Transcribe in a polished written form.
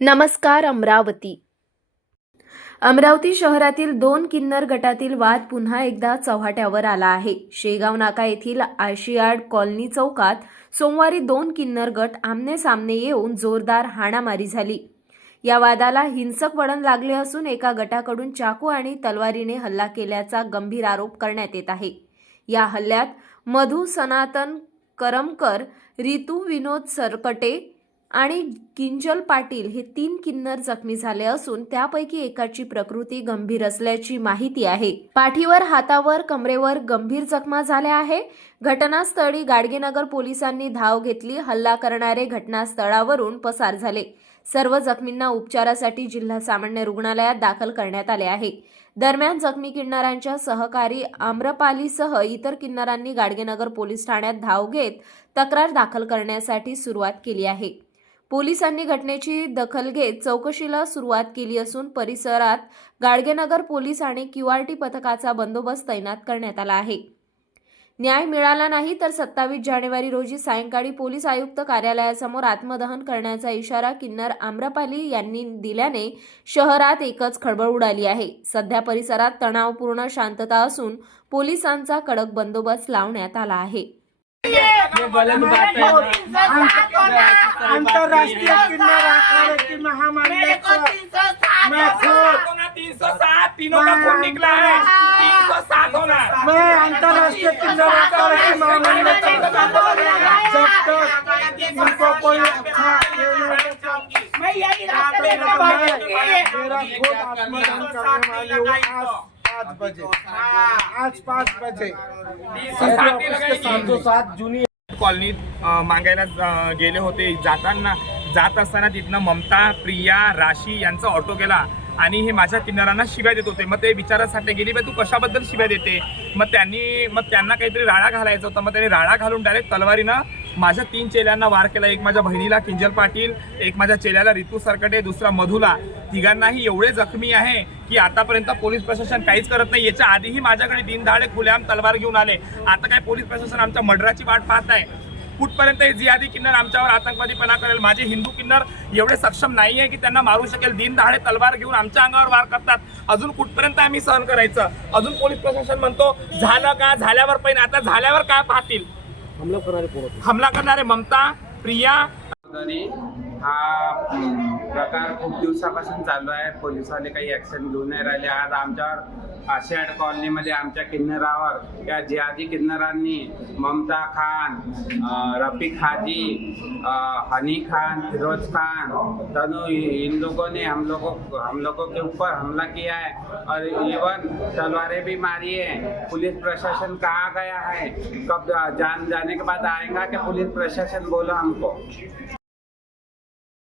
नमस्कार अमरावती शहरातील 2 किन्नर गटातील वाद पुन्हा एकदा चव्हाट्यावर आला आहे। शेगाव नाका येथील आशियाड कॉलनी चौकात सोमवारी 2 किन्नर गट आमने सामने येऊन जोरदार हाणामारी झाली। या वादाला हिंसक वळण लागले असून एका गटाकडून चाकू आणि तलवारीने हल्ला केल्याचा गंभीर आरोप करण्यात येत आहे। या हल्ल्यात मधु सनातन करमकर, रितू विनोद सरकटे आणि किंजल पाटील हे 3 किन्नर जखमी झाले असून त्यापैकी एकाची प्रकृती गंभीर असल्याची माहिती आहे। पाठीवर, हातावर, कमरेवर गंभीर जखमा झाल्या आहे। घटनास्थळी गाडगेनगर पोलिसांनी धाव घेतली। हल्ला करणारे घटनास्थळावरून पसार झाले। सर्व जखमींना उपचारासाठी जिल्हा सामान्य रुग्णालयात दाखल करण्यात आले आहे। दरम्यान जखमी किन्नरांच्या सहकारी आम्रपालीसह इतर किन्नरांनी गाडगेनगर पोलीस ठाण्यात धाव घेत तक्रार दाखल करण्यासाठी सुरुवात केली आहे। पोलिसांनी घटनेची दखल घेत चौकशीला सुरुवात केली असून परिसरात गाडगेनगर पोलीस आणि क्यूआरटी पथकाचा बंदोबस्त तैनात करण्यात आला आहे। न्याय मिळाला नाही तर 27 जानेवारी रोजी सायंकाळी पोलीस आयुक्त कार्यालयासमोर आत्मदहन करण्याचा इशारा किन्नर आम्रपाली यांनी दिल्याने शहरात एकच खळबळ उडाली आहे। सध्या परिसरात तणावपूर्ण शांतता असून पोलिसांचा कडक बंदोबस्त लावण्यात आला आहे। अंतरराष्ट्रीय किन्नर अखाड़े की महामारी में 307 तीनों का खून निकला है। 307 होना। मैं अंतरराष्ट्रीय किन्नर अखाड़े की महामारी में जब तक इनको कोई अच्छा मैं यही मेरा खुद आत्मदान करने वाली हूँ आज 5 बजे 307 जुनी कॉलनीत मागायला गेले होते। जात असताना तिथनं ममता, प्रिया, राशी यांचा ऑटो गेला आणि हे माझ्या किन्नरांना शिव्या देत होते। मग ते विचारासाठी गेली, तू कशाबद्दल शिव्या देते? मग त्यांना काहीतरी राडा घालायचा होता। मग त्यांनी राडा घालून डायरेक्ट तलवारीनं माझ्या 3 चेल्यांना वार केला। एक माझ्या बहिणीला किंजल पाटील, एक माझ्या चेल्याला रितू सरकटे, दुसरा मधुला। तिघांनाही एवढे जखमी आहे की आतापर्यंत पोलीस प्रशासन काहीच करत नाही। याच्या आधीही माझ्याकडे दिनदहाडे खुलेआम तलवार घेऊन आले। आता काय पोलीस प्रशासन आमच्या मर्डराची वाट पाहत आहे? कुठपर्यंत हे जिहादी किन्नर आमच्यावर आतंकवादीपणा करेल? माझे हिंदू किन्नर एवढे सक्षम नाही आहे की त्यांना मारू शकेल। दिनदहाडे तलवार घेऊन आमच्या अंगावर वार करतात। अजून कुठपर्यंत आम्ही सहन करायचं? अजून पोलीस प्रशासन म्हणतो झालं का, झाल्यावर पण आता झाल्यावर काय पाहतील? हमला करणारे ममता, प्रिया। हा प्रकार खूप दिवसापासून चालू आहे। पोलिसवाले काही ॲक्शन घेऊन नाही राहिले। आज आमच्यावर आशियाड कॉलनीमध्ये आमच्या किन्नरावर या जिहादी किन्नरांनी ममता खान, रफीक हाजी, हनी खान, फिरोज खान, तनु, इन लोगों ने हम लोगों के ऊपर हमला किया है और इवन तलवारें भी मारी है। पुलिस प्रशासन कहाँ गया है? कब जाने के बाद आएगा कि पुलिस प्रशासन बोलो हमको।